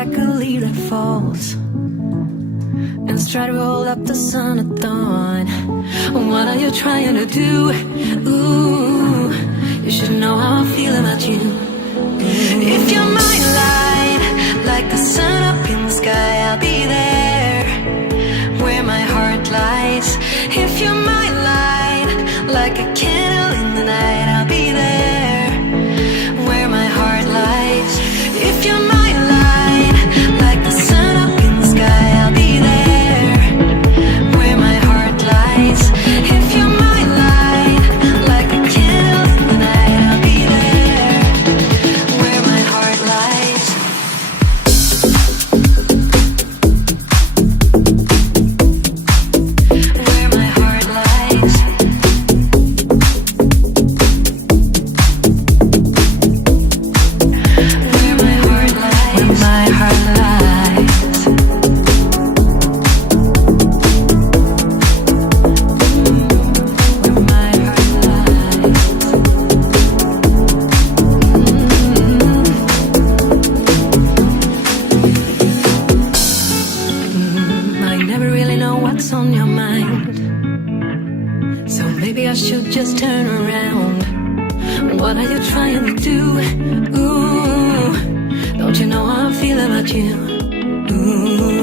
like a leaf that falls and try to roll up the sun at dawn. What are you trying to do? Ooh, you should know how I feel about you. If you're my light, like the sun up in the sky, I'll be there where my heart lies. If you're my light, like a candle in the night, I'll be there where my heart lies. If you're my light, like the sun up in the sky, I'll be there where my heart lies. If you're my light, like a candle in the night, I'll be there where my heart lies. Where my heart lies. Where my heart lies. Where my heart lies. Where my heart lies. I never really know what's on your mind, so maybe I should just turn around. What are you trying to do? Ooh, don't you know how I feel about you? Ooh.